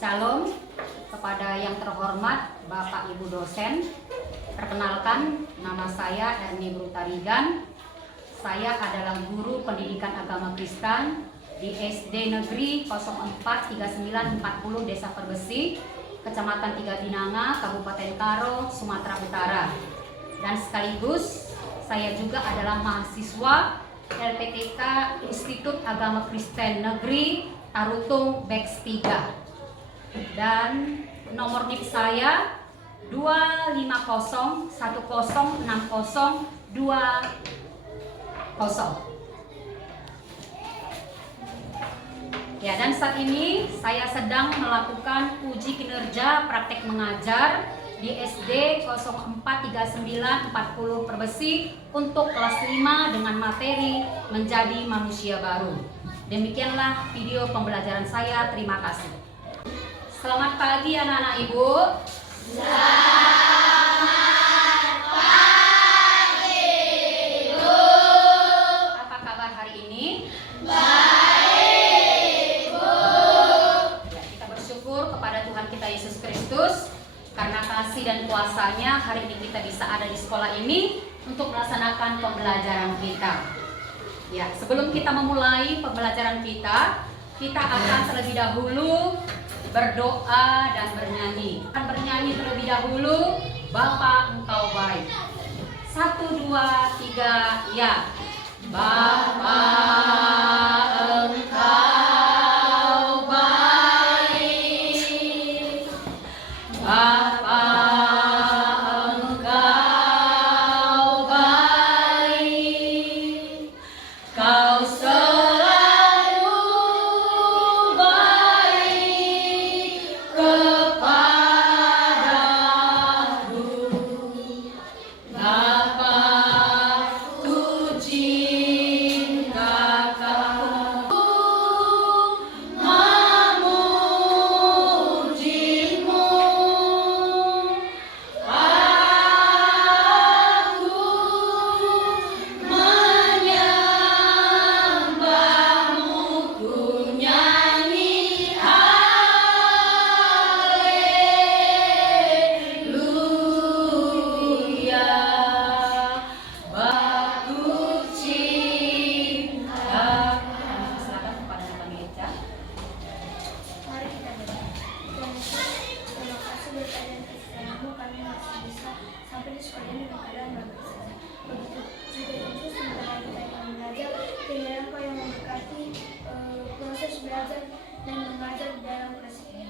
Shalom kepada yang terhormat Bapak Ibu dosen. Perkenalkan, nama saya Erni Brutarigan. Saya adalah guru pendidikan agama Kristen di SD Negeri 043940 Desa Perbesi, Kecamatan Tiga Binanga, Kabupaten Karo, Sumatera Utara. Dan sekaligus saya juga adalah mahasiswa LPTK Institut Agama Kristen Negeri Tarutung Beks 3. Dan nomor NIP saya 250106020. Ya, dan saat ini saya sedang melakukan uji kinerja praktek mengajar di SD 043940 Perbesi untuk kelas 5 dengan materi menjadi manusia baru. Demikianlah video pembelajaran saya. Terima kasih. Selamat pagi anak-anak ibu. Selamat pagi, Bu. Apa kabar hari ini? Baik, Bu. Ya, kita bersyukur kepada Tuhan kita Yesus Kristus karena kasih dan kuasa-Nya hari ini kita bisa ada di sekolah ini untuk melaksanakan pembelajaran kita. Ya, sebelum kita memulai pembelajaran kita akan terlebih dahulu berdoa dan bernyanyi. Akan bernyanyi terlebih dahulu, Bapa Engkau baik. 1, 2, 3, ya. Bapa Engkau baik. Bapa Engkau baik. Kau selalu baik kepadaku. Bapa, ku cinta Kau, memujimu. Aku menyembahmu, ku nyanyi haleluya. Baku cinta. Silakan kepada Bapak Gereja. Mari kita berdoa. Tuhan Yesus, terima kasih berkat dan kasih-Mu kami masih bisa sampai di sekolah ini dengan keadaan baik saja. Begitu juga Yesus, sementara kita yang belajar, kiranya Engkau yang memberkati proses belajar dan mengajar di dalam kelas ini.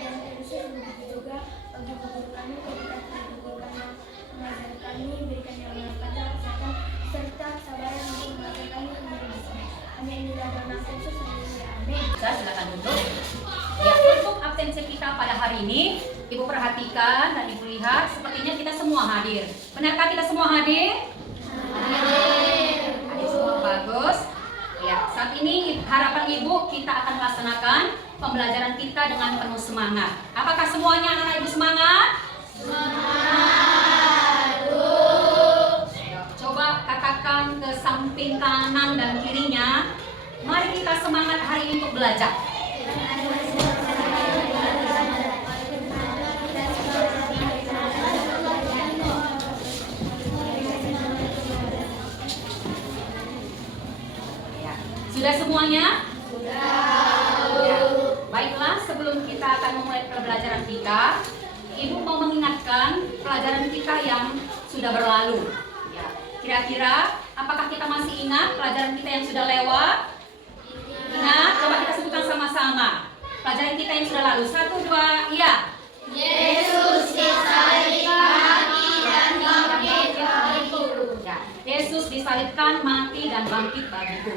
Dan Yesus, begitu juga bagi guru kami, ketika guru kami mengajar kami, berikan yang berkata kesehatan serta kesabaran untuk mengajar kami menjadi bisa. Hanya inilah doa Yesus, haleluya, amin. Bisa silakan duduk. Ya, untuk absensi kita pada hari ini, Ibu perhatikan dan Ibu lihat, sepertinya kita semua hadir. Benarkah kita semua hadir? Hadir semua, bagus. Ya, saat ini harapan Ibu kita akan melaksanakan pembelajaran kita dengan penuh semangat. Apakah semuanya anak-anak Ibu semangat? Ya, coba katakan ke samping kanan dan kirinya, mari kita semangat hari ini untuk belajar. Ya, sudah semuanya? Ya. Baiklah, sebelum kita akan memulai pembelajaran kita, Ibu mau mengingatkan pelajaran kita yang sudah berlalu. Ya. Kira-kira apakah kita masih ingat pelajaran kita yang sudah lewat? Ingat, coba kita sebutkan sama-sama. Pelajaran kita yang sudah lalu. 1, 2, iya. Yesus disalibkan, mati dan bangkit bagiku. Ya, Yesus disalibkan, mati dan bangkit bagiku.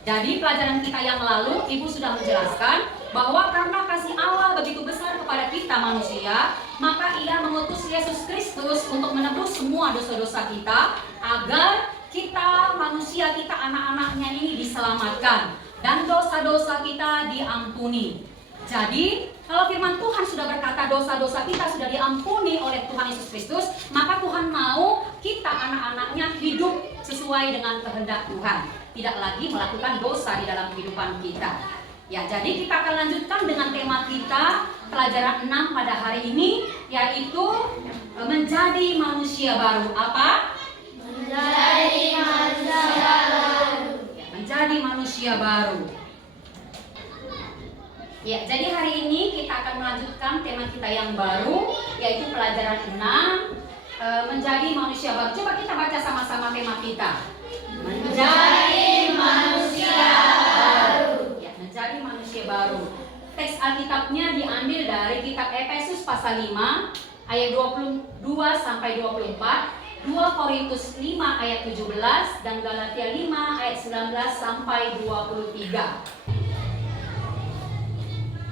Jadi pelajaran kita yang lalu, Ibu sudah menjelaskan bahwa karena kasih Allah begitu besar kepada kita manusia, maka Ia mengutus Yesus Kristus untuk menebus semua dosa-dosa kita, agar kita manusia, kita anak-anaknya ini diselamatkan dan dosa-dosa kita diampuni. Jadi kalau firman Tuhan sudah berkata dosa-dosa kita sudah diampuni oleh Tuhan Yesus Kristus, maka Tuhan mau kita anak-anaknya hidup sesuai dengan kehendak Tuhan, tidak lagi melakukan dosa di dalam kehidupan kita. Ya, jadi kita akan lanjutkan dengan tema kita pelajaran 6 pada hari ini, yaitu menjadi manusia baru. Apa? Menjadi manusia baru. Ya, menjadi manusia baru. Ya, jadi hari ini kita akan melanjutkan tema kita yang baru, yaitu pelajaran 6, menjadi manusia baru. Coba kita baca sama-sama tema kita. Menjadi manusia baru. Ya, menjadi manusia baru. Teks Alkitabnya diambil dari kitab Efesus pasal 5 ayat 22 sampai 24, 2 Korintus 5 ayat 17 dan Galatia 5 ayat 19 sampai 23.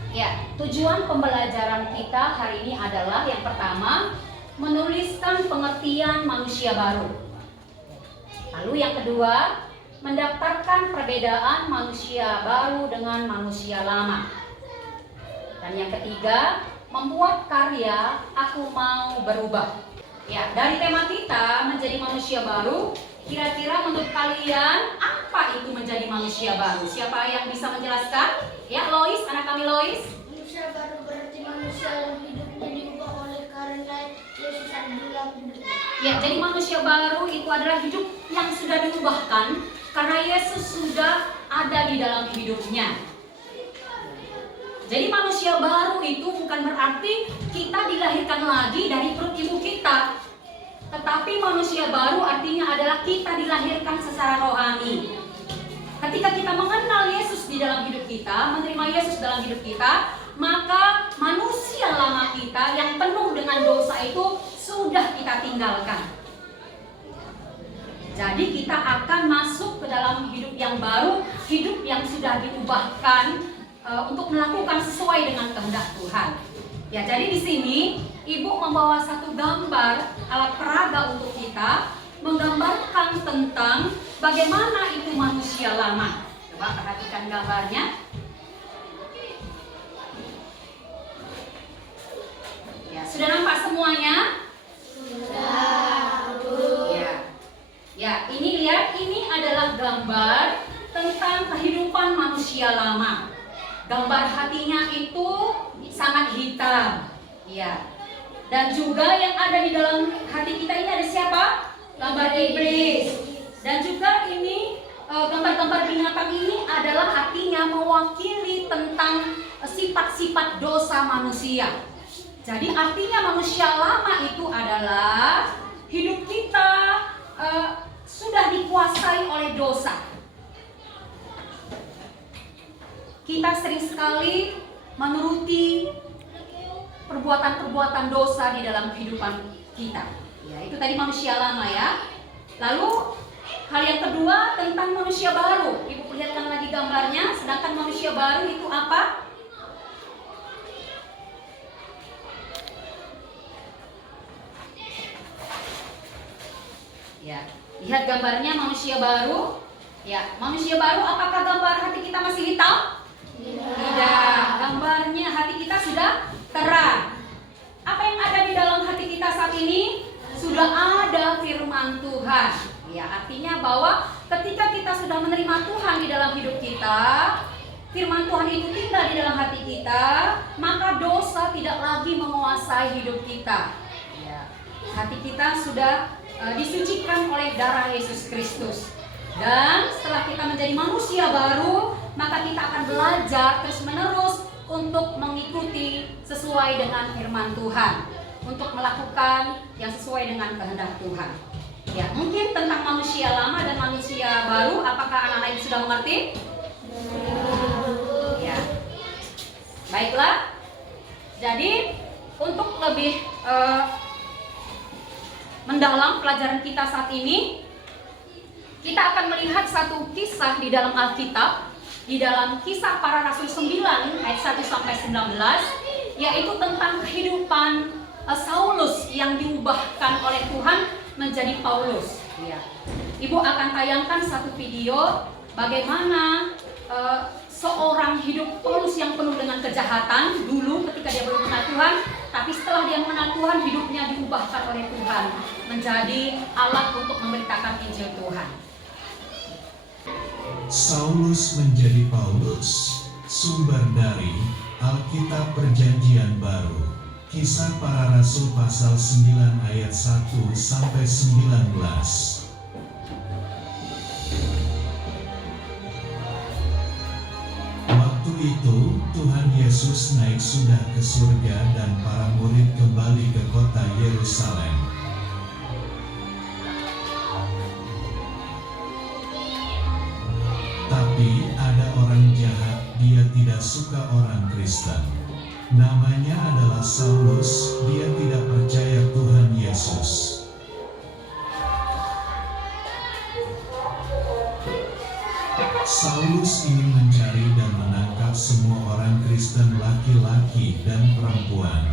Ya, tujuan pembelajaran kita hari ini adalah yang pertama, menuliskan pengertian manusia baru. Lalu yang kedua, mendaftarkan perbedaan manusia baru dengan manusia lama. Dan yang ketiga, membuat karya Aku Mau Berubah. Ya, dari tema kita menjadi manusia baru, kira-kira menurut kalian apa itu menjadi manusia baru? Siapa yang bisa menjelaskan? Ya, Lois, anak kami Lois. Manusia baru berarti manusia yang hidupnya diubah oleh karena Yesus ada di dalam hidupnya. Ya, jadi manusia baru itu adalah hidup yang sudah diubahkan karena Yesus sudah ada di dalam hidupnya. Jadi manusia baru itu bukan berarti kita dilahirkan lagi dari perut ibu kita. Tetapi manusia baru artinya adalah kita dilahirkan secara rohani. Ketika kita mengenal Yesus di dalam hidup kita, menerima Yesus dalam hidup kita, maka manusia lama kita yang penuh dengan dosa itu sudah kita tinggalkan. Jadi kita akan masuk ke dalam hidup yang baru, hidup yang sudah diubahkan untuk melakukan sesuai dengan kehendak Tuhan. Ya, jadi di sini Ibu membawa satu gambar alat peraga untuk kita, menggambarkan tentang bagaimana itu manusia lama. Coba perhatikan gambarnya. Ya, sudah nampak semuanya? Ya. Ya, ini lihat, ini adalah gambar tentang kehidupan manusia lama. Gambar hatinya itu sangat hitam. Ya. Dan juga yang ada di dalam hati kita ini ada siapa? Gambar iblis. Dan juga ini gambar-gambar binatang ini adalah artinya mewakili tentang sifat-sifat dosa manusia. Jadi artinya manusia lama itu adalah hidup kita sudah dikuasai oleh dosa. Kita sering sekali menuruti perbuatan-perbuatan dosa di dalam kehidupan kita. Ya, itu tadi manusia lama ya. Lalu hal yang kedua tentang manusia baru. Ibu perlihatkan lagi gambarnya. Sedangkan manusia baru itu apa? Ya, lihat gambarnya manusia baru. Ya, manusia baru, apakah gambar hati kita masih hitam? Tidak. Gambarnya hati kita sudah terang. Apa yang ada di dalam hati kita saat ini? Sudah ada firman Tuhan. Ya, artinya bahwa ketika kita sudah menerima Tuhan di dalam hidup kita, firman Tuhan itu tinggal di dalam hati kita, maka dosa tidak lagi menguasai hidup kita. Ya, hati kita sudah disucikan oleh darah Yesus Kristus. Dan setelah kita menjadi manusia baru, maka kita akan belajar terus-menerus untuk mengikuti sesuai dengan firman Tuhan, untuk melakukan yang sesuai dengan kehendak Tuhan. Ya, mungkin tentang manusia lama dan manusia baru, apakah anak-anak ini sudah mengerti? Ya. Baiklah. Jadi untuk lebih mendalam pelajaran kita saat ini, kita akan melihat satu kisah di dalam Alkitab, di dalam Kisah Para Rasul 9 ayat 1 sampai 19, yaitu tentang kehidupan Saulus yang diubahkan oleh Tuhan menjadi Paulus. Ya. Ibu akan tayangkan satu video bagaimana seorang hidup Paulus yang penuh dengan kejahatan dulu ketika dia belum kenal Tuhan, tapi setelah dia mengenal Tuhan, hidupnya diubahkan oleh Tuhan menjadi alat untuk memberitakan Injil Tuhan. Saulus menjadi Paulus Sumber dari Alkitab Perjanjian Baru, Kisah Para Rasul pasal 9 ayat 1 sampai 19. Waktu itu Tuhan Yesus naik sudah ke surga dan para murid kembali ke kota Yerusalem. Tapi ada orang jahat, dia tidak suka orang Kristen. Namanya adalah Saulus, dia tidak percaya Tuhan Yesus. Saulus ingin mencari dan menangkap semua orang Kristen laki-laki dan perempuan.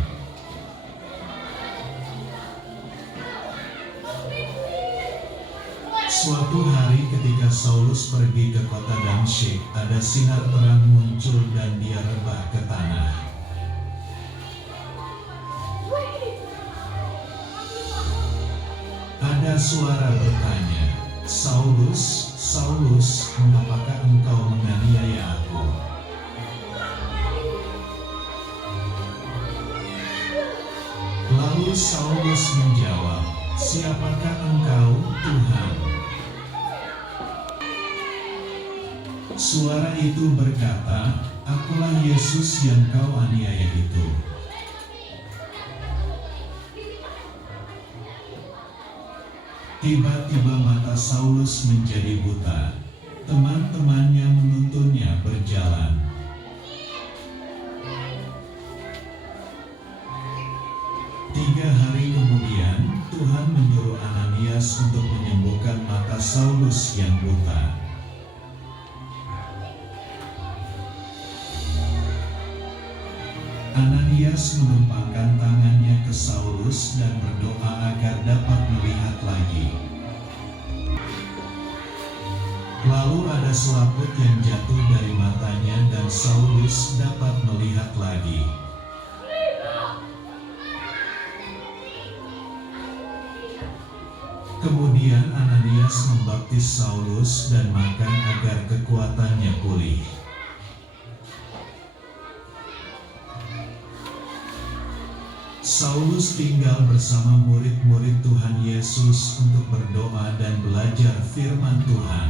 Suatu hari ketika Saulus pergi ke kota Damsyik, ada sinar terang muncul dan dia rebah ke tanah. Ada suara bertanya, "Saulus, Saulus, mengapakah engkau menganiaya aku?" Lalu Saulus menjawab, "Siapakah engkau, Tuhan?" Suara itu berkata, "Akulah Yesus yang kau aniaya itu." Tiba-tiba mata Saulus menjadi buta. Teman-temannya menuntunnya berjalan. Tiga hari kemudian, Tuhan menyuruh Ananias untuk menyembuhkan mata Saulus yang buta. Ananias menumpangkan tangannya ke Saulus dan berdoa agar dapat melihat lagi. Lalu ada selaput yang jatuh dari matanya dan Saulus dapat melihat lagi. Kemudian Ananias membaptis Saulus dan makan agar kekuatannya pulih. Saulus tinggal bersama murid-murid Tuhan Yesus untuk berdoa dan belajar firman Tuhan.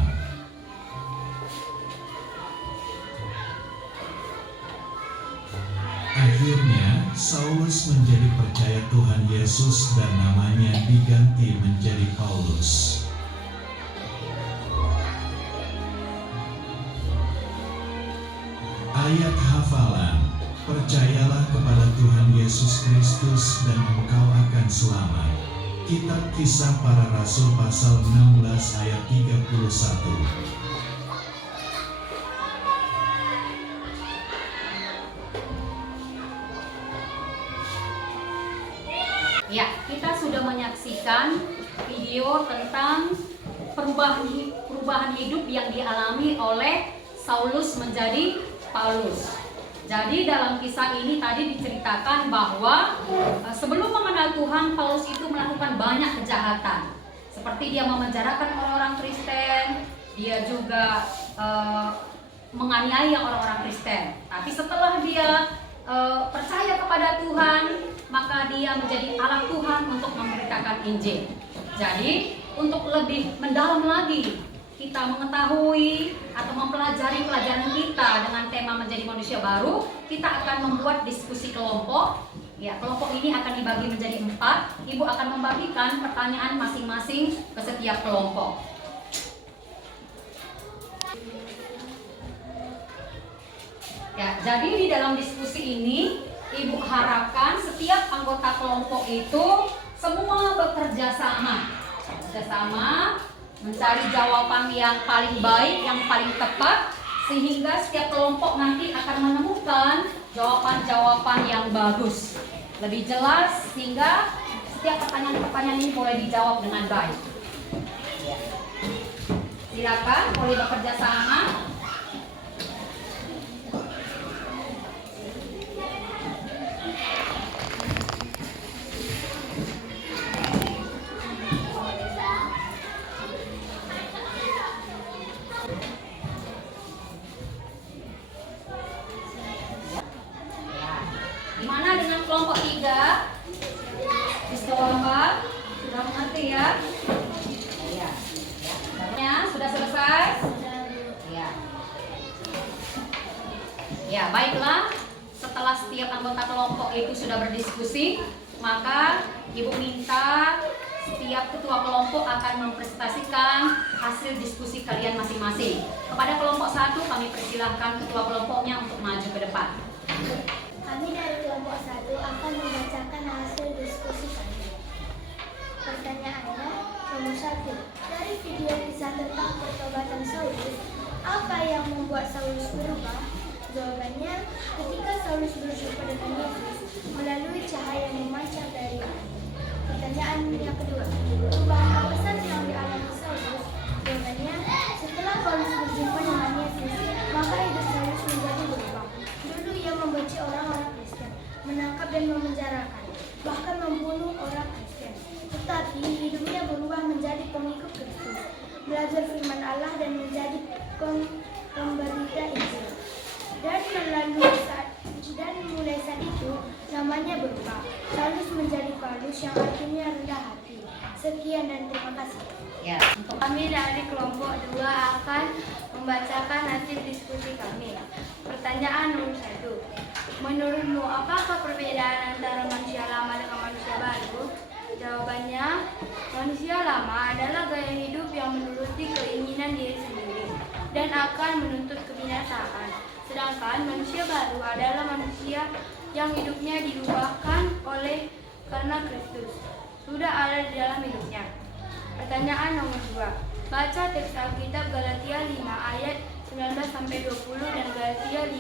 Akhirnya, Saulus menjadi percaya Tuhan Yesus dan namanya diganti menjadi Paulus. Ayat hafalan. Percayalah kepada Tuhan Yesus Kristus dan engkau akan selamat. Kitab Kisah Para Rasul pasal 16 ayat 31. Ya, kita sudah menyaksikan video tentang perubahan hidup yang dialami oleh Saulus menjadi Paulus. Jadi dalam kisah ini tadi diceritakan bahwa sebelum mengenal Tuhan, Paulus itu melakukan banyak kejahatan. Seperti dia memenjarakan orang-orang Kristen, dia juga menganiaya orang-orang Kristen. Tapi setelah dia percaya kepada Tuhan, maka dia menjadi alat Tuhan untuk memberitakan Injil. Jadi untuk lebih mendalam lagi kita mengetahui atau mempelajari pelajaran kita dengan tema menjadi manusia baru, kita akan membuat diskusi kelompok. Ya, kelompok ini akan dibagi menjadi 4. Ibu akan membagikan pertanyaan masing-masing ke setiap kelompok. Ya, jadi di dalam diskusi ini, Ibu harapkan setiap anggota kelompok itu semua bekerja sama. Mencari jawaban yang paling baik, yang paling tepat, sehingga setiap kelompok nanti akan menemukan jawaban-jawaban yang bagus, lebih jelas, sehingga setiap pertanyaan-pertanyaan ini boleh dijawab dengan baik. Silakan, boleh bekerja sama. 3. Siswa Bapak sudah mengerti ya? Iya. Ya, sudah selesai? Iya. Ya, baiklah. Setelah setiap anggota kelompok itu sudah berdiskusi, maka Ibu minta setiap ketua kelompok akan mempresentasikan hasil diskusi kalian masing-masing. Kepada kelompok 1 kami persilahkan ketua kelompoknya untuk maju ke depan. Kami dari kelompok 1 akan membacakan hasil diskusi kami. Pertanyaannya, nomor 1. Dari video kisah tentang pertobatan Saulus, apa yang membuat Saulus berubah? Jawabannya, ketika Saulus berjumpa dengan Yesus melalui cahaya yang memancar dari langit. Pertanyaan yang kedua, perubahan apa saja yang dialami Saulus? Jawabannya, setelah Paulus berjumpa dengan Yesus, maka hidup Saulus menjadi berubah. Dulu ia membenci orang-orang Kristen, menangkap dan memenjarakan, bahkan membunuh orang Kristen. Tetapi hidupnya berubah menjadi pengikut Kristus, belajar firman Allah dan menjadi pemberita Injil. Dan mulai saat itu namanya berubah. Saulus menjadi Paulus yang artinya rendah hati. Sekian dan terima kasih. Ya, untuk Kami dari kelompok 2 akan membacakan hasil diskusi kami. Pertanyaan nomor 1. Menurutmu apakah perbedaan antara manusia lama dengan manusia baru? Jawabannya, manusia lama adalah gaya hidup yang menuruti keinginan diri sendiri dan akan menuntut kebinasaan. Sedangkan manusia baru adalah manusia yang hidupnya diubahkan oleh karena Kristus sudah ada di dalam hidupnya. Pertanyaan nomor 2. Baca teks Alkitab Galatia 5 ayat 19-20 dan Galatia 5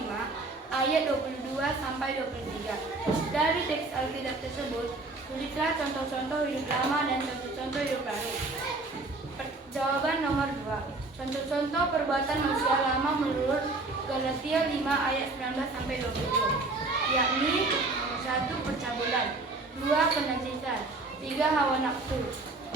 ayat 22-23. Dari teks Alkitab tersebut, tulislah contoh-contoh hidup lama dan contoh-contoh hidup baru. Jawaban nomor 2. Contoh-contoh perbuatan manusia lama menurut Galatia 5 ayat 19-20, yakni 1. Percabulan, 2. Penajisian, 3. Hawa nafsu,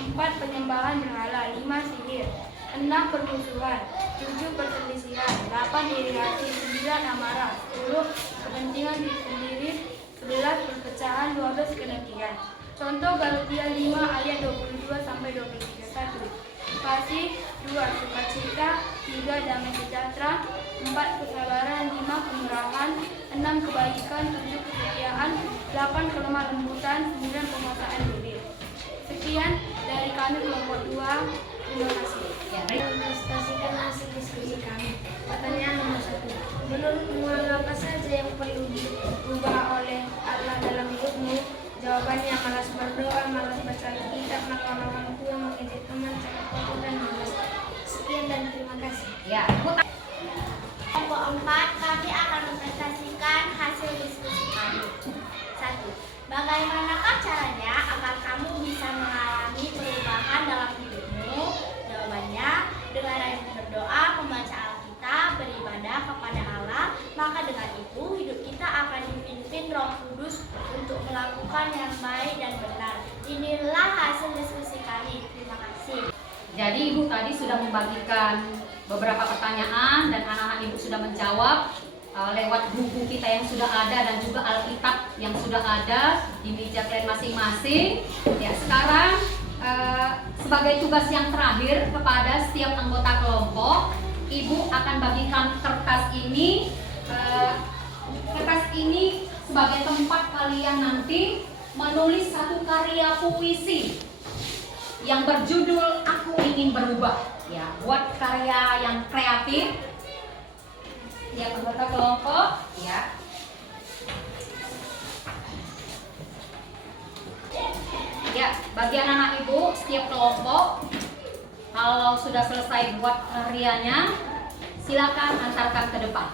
4. Penyembahan berhala, 5. Sihir, 6. Permusuhan, 7. Perselisihan, 8. Iri hati, 9. Amarah, 10. Kepentingan diri sendiri, 11. Perpecahan, 12. Kedengkian. Contoh Galatia 5 ayat 22-23. 1. Kasih, 2. Sukacita, 3. Damai sejahtera, 4. Kesabaran, 5. Kemurahan, 6. Kebaikan, 7. Kesetiaan, 8. Kelemah lembutan, 9. Penguasaan diri. Sekian dari kami kelompok 2. Terima kasih. ya, Presentasikan hasil diskusi kami. Pertanyaan nomor 1. Menurutmu apa saja yang perlu diubah oleh Allah dalam hidupmu? Jawabannya, malas berdoa, malas baca Alkitab, melawan orang tua, mengejek teman, cakap kotor, dan malas. Sekian dan terima kasih. ya. Kelompok 4, kami akan mempresentasikan hasil diskusi kami. 1. Bagaimanakah caranya agar kamu bisa mengalami perubahan dalam hidupmu? Jawabannya, dengan rajin berdoa, membaca Alkitab, beribadah kepada Allah, maka dengan itu hidup kita akan dipimpin Roh Kudus untuk melakukan yang baik dan benar. Inilah hasil diskusi kami. Terima kasih. Jadi Ibu tadi sudah membagikan beberapa pertanyaan dan anak-anak Ibu sudah menjawab lewat buku kita yang sudah ada dan juga Alkitab yang sudah ada di meja kalian masing-masing. Ya, sekarang sebagai tugas yang terakhir kepada setiap anggota kelompok, Ibu akan bagikan kertas ini. Kertas ini sebagai tempat kalian nanti menulis satu karya puisi yang berjudul Aku Ingin Berubah. Ya, buat karya yang kreatif. Ya, anggota kelompok, ya. Ya, bagi anak-anak Ibu, setiap kelompok kalau sudah selesai buat karyanya, silakan antarkan ke depan.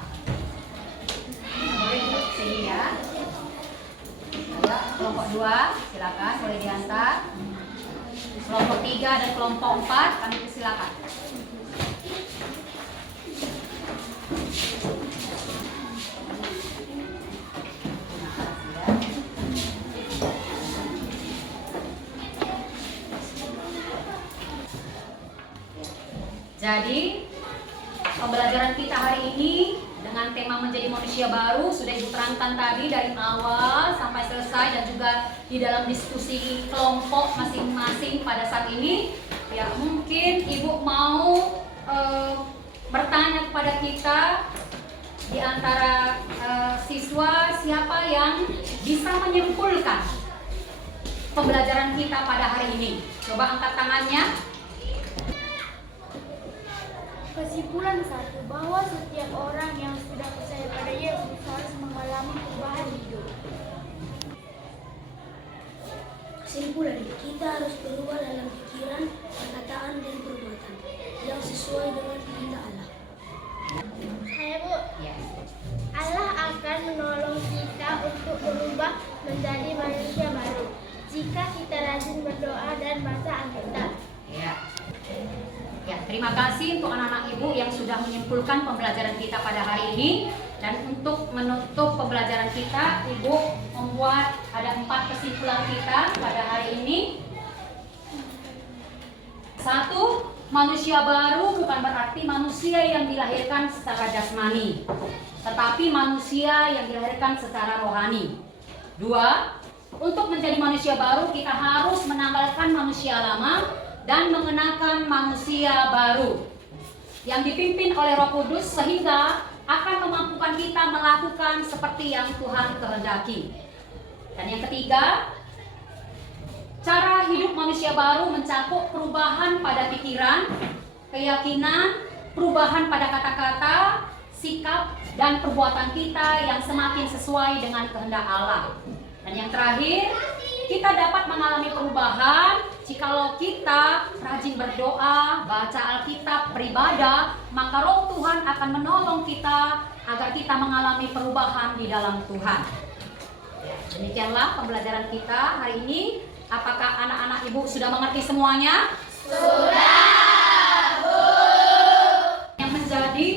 Boleh duduk sini ya. Ya, kelompok 2, silakan boleh diantar. Kelompok 3 dan kelompok 4 kami persilakan. Jadi pembelajaran kita hari ini dengan tema mau menjadi manusia baru sudah Ibu terangkan tadi dari awal sampai selesai, dan juga di dalam diskusi kelompok masing-masing pada saat ini. Ya, mungkin Ibu mau bertanya kepada kita di antara siswa, siapa yang bisa menyimpulkan pembelajaran kita pada hari ini? Coba angkat tangannya. Kesimpulan 1, bahwa setiap orang yang sudah percaya pada Yesus harus mengalami perubahan hidup. Kesimpulan, kita harus berubah dalam pikiran, perkataan, dan perbuatan yang sesuai dengan kehendak Allah. Saya Bu, Yes. Allah akan menolong kita untuk berubah menjadi manusia baru jika kita rajin berdoa dan baca Alkitab. Ya. Ya, terima kasih untuk anak-anak Ibu yang sudah menyimpulkan pembelajaran kita pada hari ini. Dan untuk menutup pembelajaran kita, Ibu membuat ada 4 kesimpulan kita pada hari ini. 1, manusia baru bukan berarti manusia yang dilahirkan secara jasmani, tetapi manusia yang dilahirkan secara rohani. 2, untuk menjadi manusia baru kita harus menanggalkan manusia lama dan mengenakan manusia baru yang dipimpin oleh Roh Kudus, sehingga akan memampukan kita melakukan seperti yang Tuhan kehendaki. Dan yang ketiga, cara hidup manusia baru mencakup perubahan pada pikiran, keyakinan, perubahan pada kata-kata, sikap, dan perbuatan kita yang semakin sesuai dengan kehendak Allah. Dan yang terakhir, kita dapat mengalami perubahan jikalau kita rajin berdoa, baca Alkitab, beribadah, maka Roh Tuhan akan menolong kita agar kita mengalami perubahan di dalam Tuhan. Demikianlah pembelajaran kita hari ini. Apakah anak-anak Ibu sudah mengerti semuanya? Sudah, Bu. Yang menjadi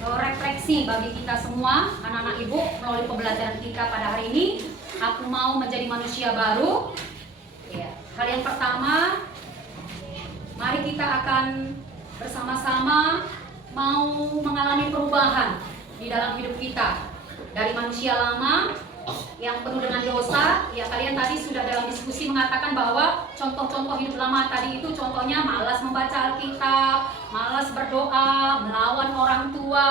refleksi bagi kita semua, anak-anak Ibu, melalui pembelajaran kita pada hari ini, aku mau menjadi manusia baru. Ya. Hal yang pertama, mari kita akan bersama-sama mau mengalami perubahan di dalam hidup kita. Dari manusia lama yang penuh dengan dosa, ya kalian tadi sudah dalam diskusi mengatakan bahwa contoh-contoh hidup lama tadi itu contohnya malas membaca Alkitab, malas berdoa, melawan orang tua,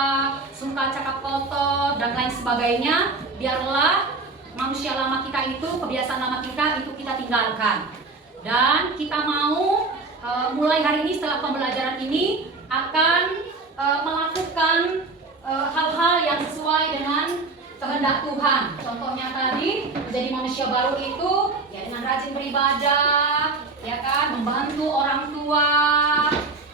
suka cakap kotor, dan lain sebagainya. Biarlah manusia lama kita itu, kebiasaan lama kita itu kita tinggalkan. Dan kita mau mulai hari ini setelah pembelajaran ini akan melakukan hal-hal yang sesuai dengan kehendak Tuhan. Contohnya tadi menjadi manusia baru itu ya dengan rajin beribadah, ya kan, membantu orang tua,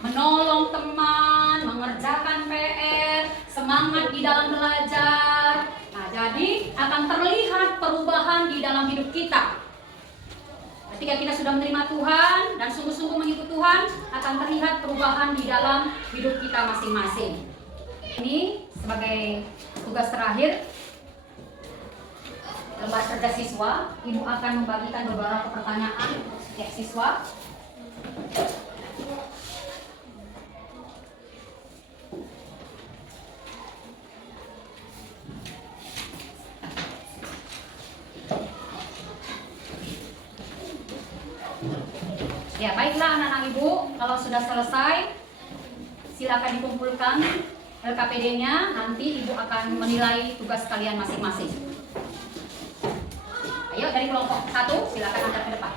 menolong teman, mengerjakan PR, semangat di dalam belajar. Nah, jadi akan terlihat perubahan di dalam hidup kita. Ketika kita sudah menerima Tuhan dan sungguh-sungguh mengikut Tuhan, akan terlihat perubahan di dalam hidup kita masing-masing. Ini sebagai tugas terakhir lembar kerja siswa, Ibu akan membagikan beberapa pertanyaan untuk setiap siswa. Ya, baiklah anak-anak Ibu, kalau sudah selesai silakan dikumpulkan LKPD-nya, nanti Ibu akan menilai tugas kalian masing-masing. Ayo dari kelompok 1 silakan angkat ke depan.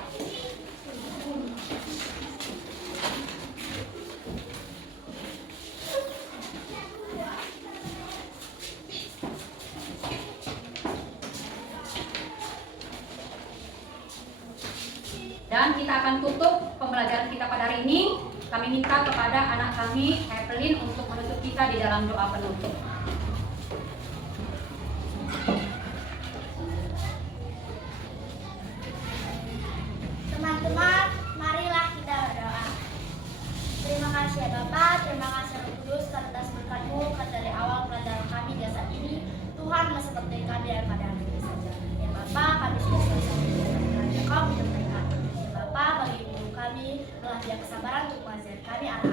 Dan kita akan tutup pembelajaran kita pada hari ini. Kami minta kepada anak kami, Evelyn, untuk menutup kita di dalam doa penutup. Teman-teman, marilah kita berdoa. Terima kasih ya Bapak, terima kasih Roh Kudus atas berkat-Mu dari awal pelajaran kami di saat ini. Tuhan menyertai kami dan pada hari ini saja. Ya Bapak, kami sudah selesai belajar. Kau menyertai kami. Ya Bapak, bagi guru kami telah dia kesabaran untuk mengajar kami anak